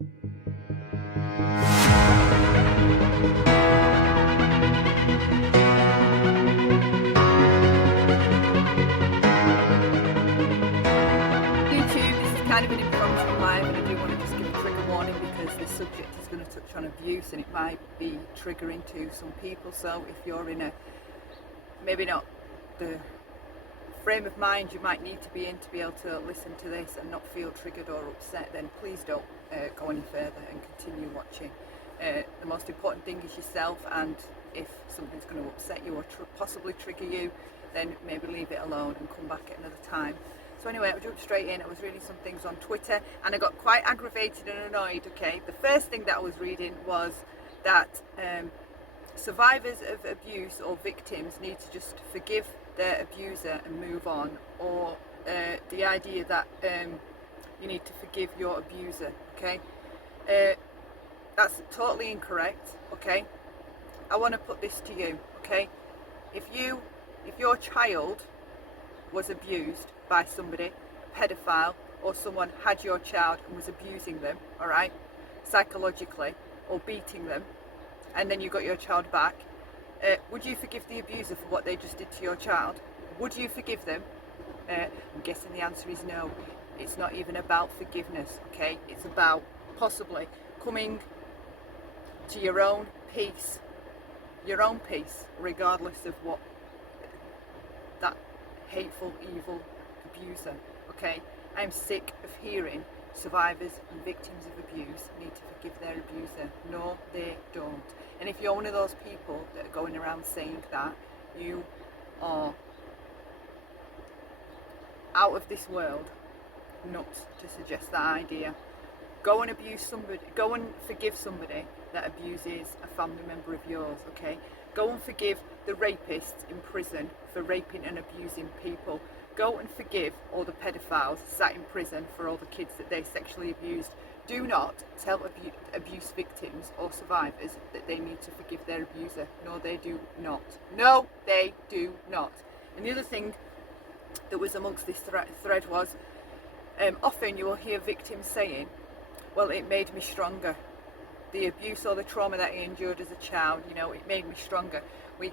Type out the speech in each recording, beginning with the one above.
Kind of an impromptu live, and I do want to just give a trigger warning because this subject is going to touch on abuse and it might be triggering to some people. So if you're in a maybe not the frame of mind you might need to be in to be able to listen to this and not feel triggered or upset, then please don't go any further and continue watching. The most important thing is yourself, and if something's going to upset you or possibly trigger you, then maybe leave it alone and come back at another time. So anyway, I'll jump straight in. I was reading some things on Twitter and I got quite aggravated and annoyed. Okay, the first thing that I was reading was that survivors of abuse or victims need to just forgive their abuser and move on, or the idea that you need to forgive your abuser. Okay, that's totally incorrect. Okay, I want to put this to you. Okay, if your child was abused by somebody, a pedophile, or someone had your child and was abusing them, all right, psychologically, or beating them, and then you got your child back, would you forgive the abuser for what they just did to your child? Would you forgive them? I'm guessing the answer is no. It's not even about forgiveness, okay? It's about possibly coming to your own peace, regardless of what that hateful, evil abuser, okay? I'm sick of hearing survivors and victims of abuse need to forgive their abuser. No, they don't. And if you're one of those people that are going around saying that, you are out of this world, nuts to suggest that idea. Go and abuse somebody, go and forgive somebody that abuses a family member of yours, okay? Go and forgive the rapists in prison for raping and abusing people. Go and forgive all the pedophiles sat in prison for all the kids that they sexually abused. Do not tell abuse victims or survivors that they need to forgive their abuser. No, they do not. No, they do not. And the other thing that was amongst this thread was, often you will hear victims saying, well, it made me stronger. The abuse or the trauma that he endured as a child, you know, it made me stronger. We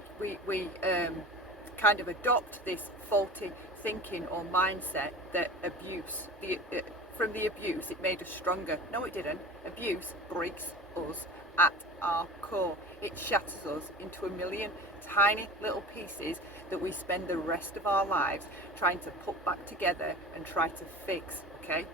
kind of adopt this faulty thinking or mindset that from the abuse it made us stronger. No, it didn't. Abuse breaks us at our core. It shatters us into a million tiny little pieces that we spend the rest of our lives trying to put back together and try to fix, okay?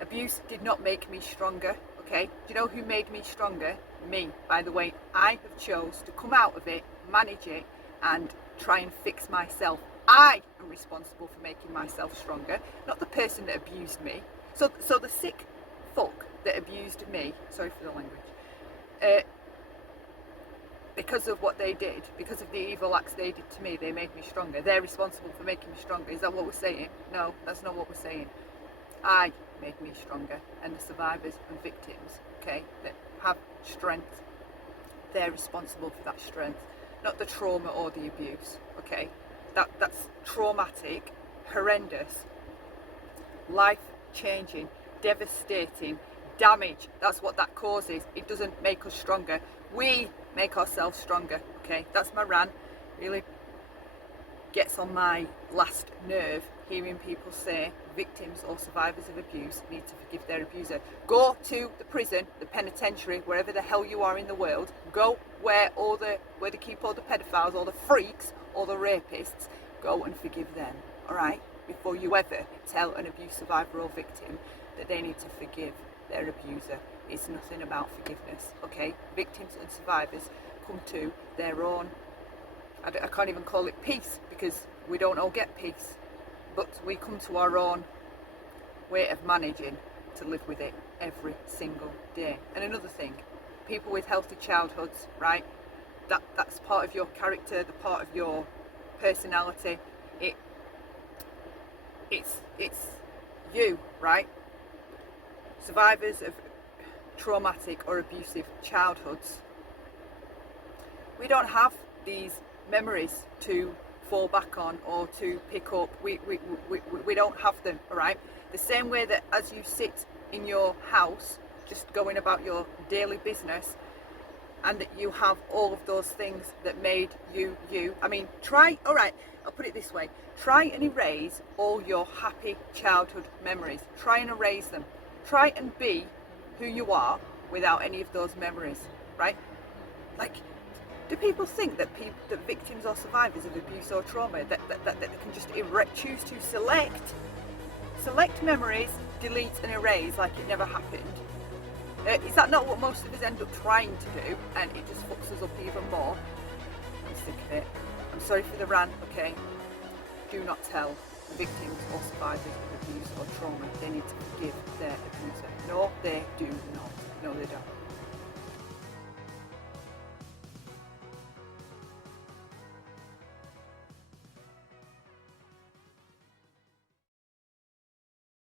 Abuse did not make me stronger, okay? Do you know who made me stronger? Me, by the way. I have chose to come out of it, manage it, and try and fix myself. I am responsible for making myself stronger, not the person that abused me. So the sick fuck that abused me, sorry for the language, because of what they did, because of the evil acts they did to me, they made me stronger. They're responsible for making me stronger. Is that what we're saying? No, that's not what we're saying. I made me stronger, and the survivors and victims, okay, that have strength, they're responsible for that strength, not the trauma or the abuse, okay? That's traumatic, horrendous, life-changing, devastating damage. That's what that causes. It doesn't make us stronger. We make ourselves stronger, okay? That's my rant. Really gets on my last nerve hearing people say victims or survivors of abuse need to forgive their abuser. Go to the prison, the penitentiary, wherever the hell you are in the world. Go where they keep all the pedophiles, all the freaks, all the rapists. Go and forgive them, all right? Before you ever tell an abuse survivor or victim that they need to forgive their abuser. It's nothing about forgiveness, okay? Victims and survivors come to their own, I can't even call it peace, because we don't all get peace, but we come to our own way of managing to live with it every single day. And another thing, people with healthy childhoods, right? That's part of your character, the part of your personality. It's you, right? Survivors of traumatic or abusive childhoods, we don't have these memories to fall back on or to pick up. We don't have them, all right? The same way that as you sit in your house just going about your daily business, and that you have all of those things that made you you. I mean, I'll put it this way, try and erase all your happy childhood memories. Try and erase them. Try and be who you are without any of those memories, right? Like, do people think that victims or survivors of abuse or trauma that they can just choose to select memories, delete and erase like it never happened? Is that not what most of us end up trying to do, and it just fucks us up even more? I'm sick of it. I'm sorry for the rant, okay? Do not tell victims or survivors of abuse or trauma they need to forgive their abuser. No, they do not. No, they don't.